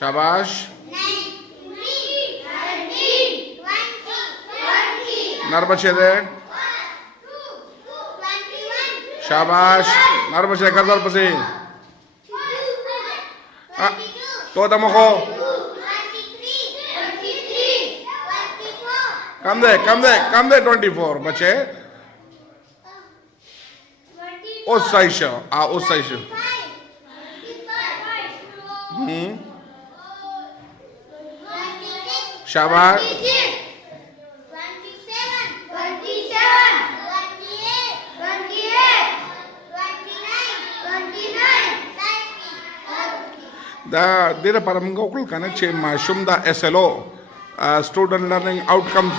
शाबाश. 40 शाबाश. 40 कर दर पसी. तो तमको कम दे 24 बचे. उस साइश उस साइश. शाबाश. 30 para mengkau kan cema SLO student learning outcomes